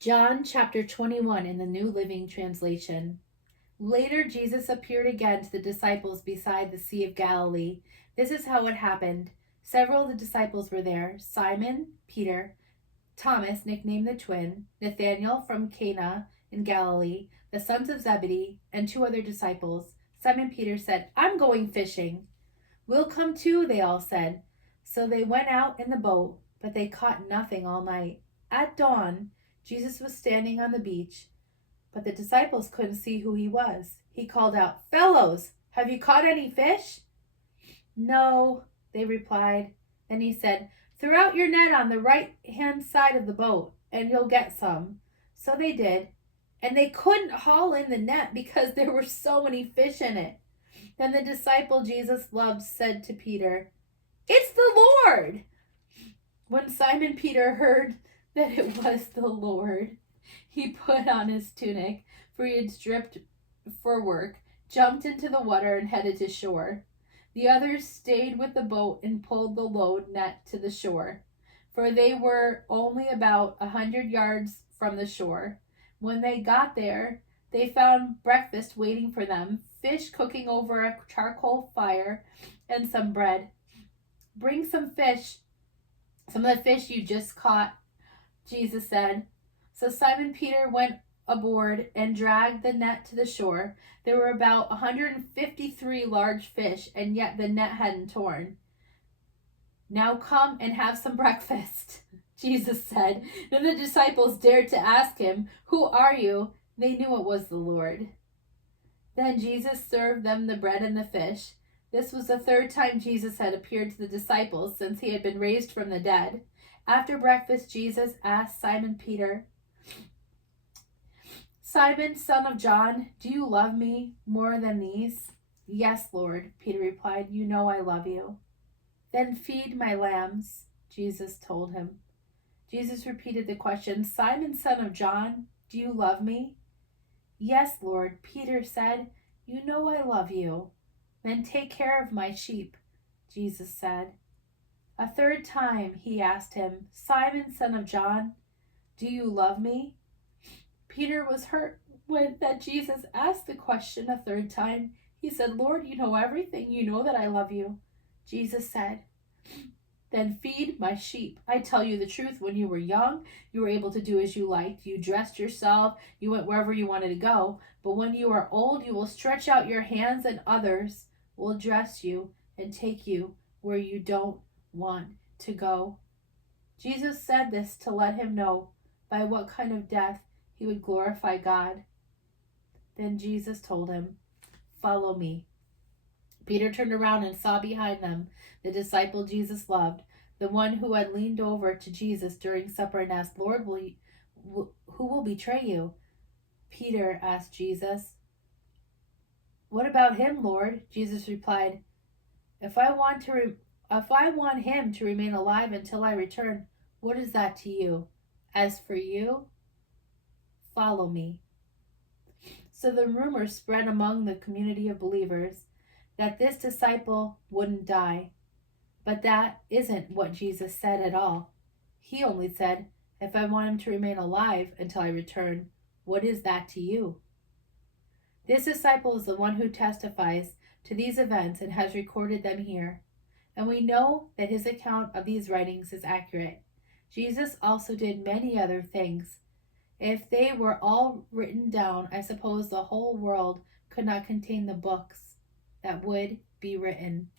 John chapter 21 in the New Living Translation. Later, Jesus appeared again to the disciples beside the Sea of Galilee. This is how it happened. Several of the disciples were there: Simon, Peter, Thomas, nicknamed the twin, Nathanael from Cana in Galilee, the sons of Zebedee, and two other disciples. Simon Peter said, "I'm going fishing." "We'll come too," they all said. So they went out in the boat, but they caught nothing all night. At dawn, Jesus was standing on the beach, but the disciples couldn't see who he was. He called out, "Fellows, have you caught any fish?" "No," they replied. Then he said, "Throw out your net on the right-hand side of the boat, and you'll get some." So they did, and they couldn't haul in the net because there were so many fish in it. Then the disciple Jesus loved said to Peter, "It's the Lord!" When Simon Peter heard that it was the Lord, he put on his tunic, for he had stripped for work, jumped into the water, and headed to shore. The others stayed with the boat and pulled the load net to the shore, for they were only about 100 yards from the shore. When they got there, they found breakfast waiting for them: fish cooking over a charcoal fire and some bread. "Bring some of the fish you just caught," Jesus said. So Simon Peter went aboard and dragged the net to the shore. There were about 153 large fish, and yet the net hadn't torn. "Now come and have some breakfast," Jesus said. Then the disciples dared to ask him, "Who are you?" They knew it was the Lord. Then Jesus served them the bread and the fish. This was the third time Jesus had appeared to the disciples since he had been raised from the dead. After breakfast, Jesus asked Simon Peter, "Simon, son of John, do you love me more than these?" "Yes, Lord," Peter replied. "You know I love you." "Then feed my lambs," Jesus told him. Jesus repeated the question, "Simon, son of John, do you love me?" "Yes, Lord," Peter said. "You know I love you." "Then take care of my sheep," Jesus said. A third time he asked him, "Simon, son of John, do you love me?" Peter was hurt that Jesus asked the question a third time. He said, "Lord, you know everything. You know that I love you." Jesus said, "Then feed my sheep. I tell you the truth, when you were young, you were able to do as you liked. You dressed yourself, you went wherever you wanted to go. But when you are old, you will stretch out your hands and others will dress you and take you where you don't want to go." Jesus said this to let him know by what kind of death he would glorify God. Then Jesus told him, "Follow me." Peter turned around and saw behind them the disciple Jesus loved, the one who had leaned over to Jesus during supper and asked, "Lord, who will betray you?" Peter asked Jesus, "What about him, Lord?" Jesus replied, If I want him to remain alive until I return, what is that to you? As for you, follow me." So the rumor spread among the community of believers that this disciple wouldn't die. But that isn't what Jesus said at all. He only said, "If I want him to remain alive until I return, what is that to you?" This disciple is the one who testifies to these events and has recorded them here. And we know that his account of these writings is accurate. Jesus also did many other things. If they were all written down, I suppose the whole world could not contain the books that would be written.